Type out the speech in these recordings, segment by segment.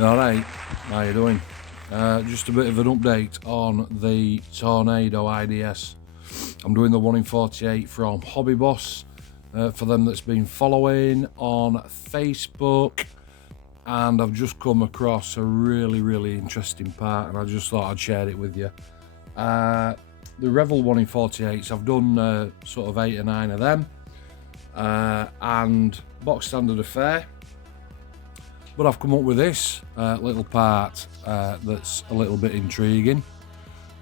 Alright, how you doing? Just a bit of an update on the Tornado IDS. I'm doing the 1 in 48 from Hobbyboss. For them that's been following on Facebook, and I've just come across a really interesting part, and I just thought I'd share it with you. The Revell 1 in 48s, I've done sort of 8 or 9 of them, and box standard affair. But I've come up with this little part that's a little bit intriguing,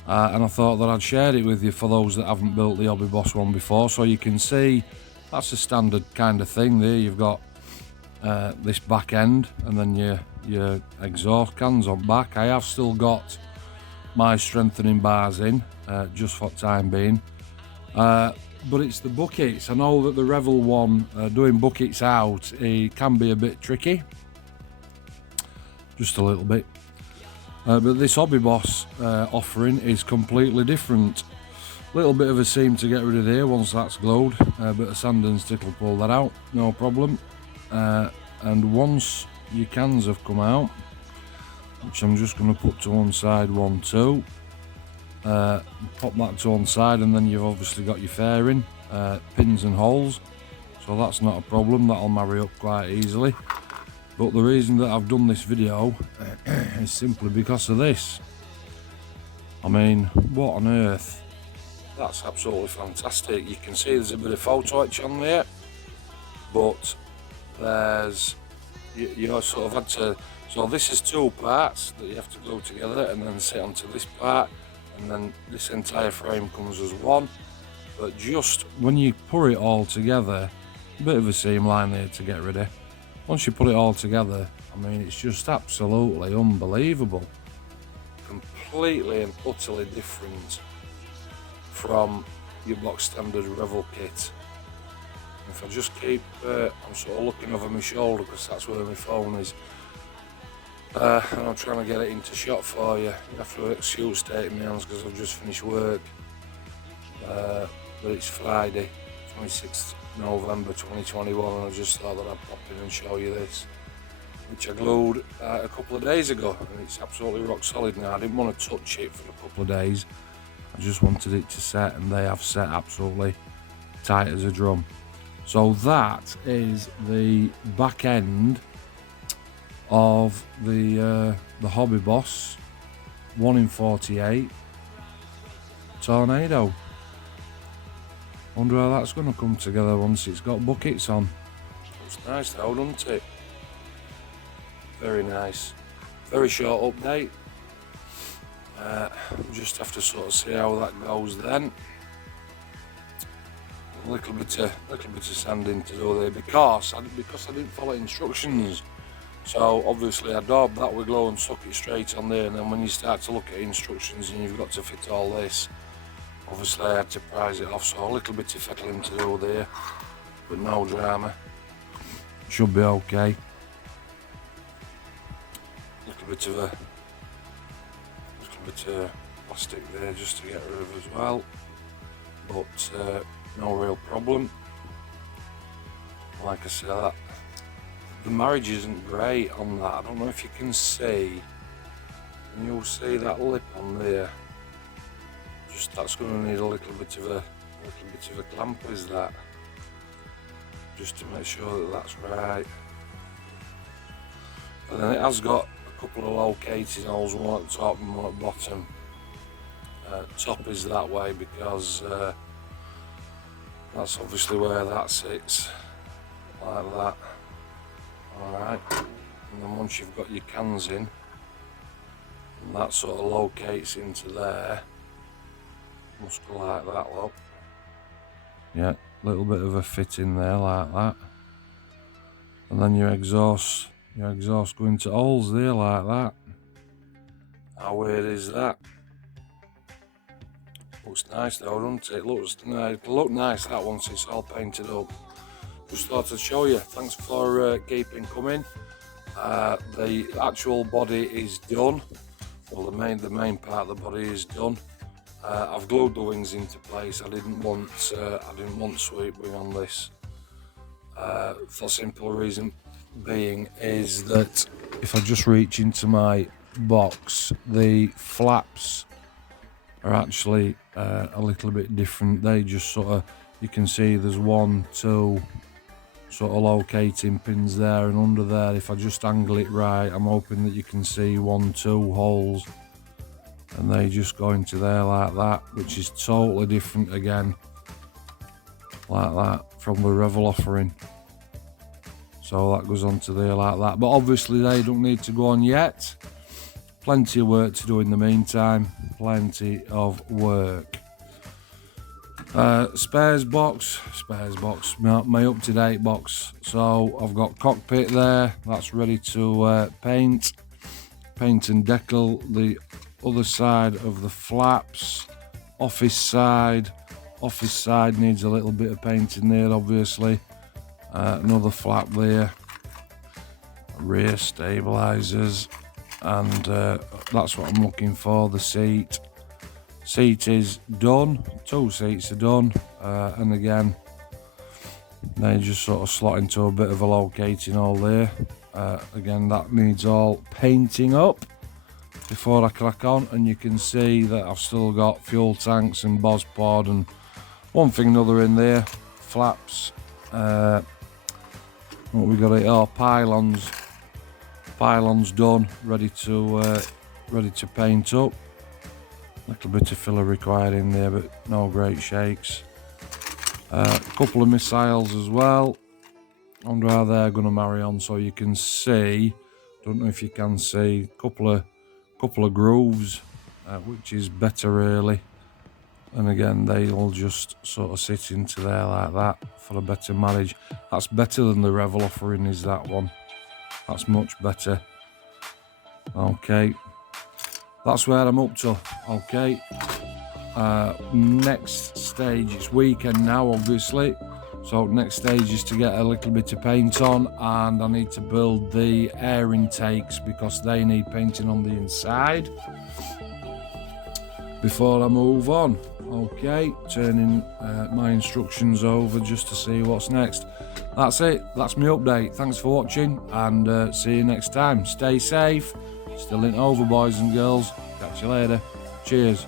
and I thought that I'd share it with you for those that haven't built the Hobbyboss one before. So you can see that's a standard kind of thing there. You've got this back end and then your exhaust cans on back. I have still got my strengthening bars in just for time being, but it's the buckets. I know that the Revell one, doing buckets out, it can be a bit tricky. Just a little bit, but this Hobbyboss offering is completely different. Little bit of a seam to get rid of there once that's glued, a bit of sand and stick will pull that out, no problem. And once your cans have come out, which I'm just going to put to one side, 1, 2, pop that to one side, and then you've obviously got your fairing, pins and holes, so that's not a problem, that'll marry up quite easily. But the reason that I've done this video is simply because of this. I mean, what on earth? That's absolutely fantastic. You can see there's a bit of photo etch on there, but there's, you sort of had to, so this is 2 parts that you have to glue together and then sit onto this part, and then this entire frame comes as one. But just when you put it all together, a bit of a seam line there to get rid of. Once you put it all together, I mean, it's just absolutely unbelievable. Completely and utterly different from your box standard Revell kit. If I just keep, I'm sort of looking over my shoulder because that's where my phone is, and I'm trying to get it into shot for you. You have to excuse state in my hands because I've just finished work, but it's Friday, 26th November 2021, and I just thought that I'd pop in and show you this, which I glued a couple of days ago, and it's absolutely rock solid now. I didn't want to touch it for a couple of days, I just wanted it to set, and they have set absolutely tight as a drum. So that is the back end of the Hobbyboss 1 in 48 Tornado. Wonder how that's going to come together once it's got buckets on. Looks nice though, doesn't it? Very nice. Very short update. Just have to sort of see how that goes then. A little bit of sanding to do there because I didn't follow instructions. So obviously I daubed that with glue and stuck it straight on there, and then when you start to look at instructions and you've got to fit all this, obviously I had to prise it off, so a little bit of fettling to do there, but no drama. Should be okay. Little bit of plastic there just to get rid of as well, but no real problem. Like I said, the marriage isn't great on that. I don't know if you can see, and you'll see that lip on there. Just that's going to need a little bit of a clamp, is that, just to make sure that that's right. And then it has got a couple of locating holes, one at the top and one at the bottom. Top is that way because that's obviously where that sits, like that. Alright, and then once you've got your cans in, and that sort of locates into there, must go like that, look. Yeah, little bit of a fit in there like that. And then your exhaust go into holes there like that. How weird is that? Looks nice though, doesn't it? Looks nice. It'll look nice that once it's all painted up. Just thought I'd show you. Thanks for keeping coming. The actual body is done. Well, the main part of the body is done. I've glued the wings into place. I didn't want sweep wing on this. For the simple reason being is that if I just reach into my box, the flaps are actually a little bit different. They just sort of, you can see there's 1, 2 sort of locating pins there, and under there, if I just angle it right, I'm hoping that you can see 1, 2 holes, and they just go into there like that, which is totally different again, like that, from the Revell offering. So that goes onto there like that, but obviously they don't need to go on yet. Plenty of work to do in the meantime, plenty of work. Spares box, my up-to-date box. So I've got cockpit there, that's ready to paint and decal. The other side of the flaps, office side needs a little bit of painting there, obviously. Another flap there, rear stabilizers, and that's what I'm looking for. The seat is done, 2 seats are done, and again they just sort of slot into a bit of a locating hole there. Again, that needs all painting up before I crack on, and you can see that I've still got fuel tanks and BOS pod and one thing another in there. Flaps, what we got here, oh, pylons done, ready to paint up. A little bit of filler required in there, but no great shakes. A couple of missiles as well. I wonder how they're going to marry on, so you can see, don't know if you can see, couple of grooves, which is better really. And again, they'll just sort of sit into there like that for a better marriage. That's better than the Revell offering, is that one. That's much better. Okay, that's where I'm up to. Okay, next stage, it's weekend now obviously, so next stage is to get a little bit of paint on, and I need to build the air intakes because they need painting on the inside before I move on. Okay, turning my instructions over just to see what's next. That's it, that's my update. Thanks for watching, and see you next time. Stay safe, still in over, boys and girls. Catch you later. Cheers.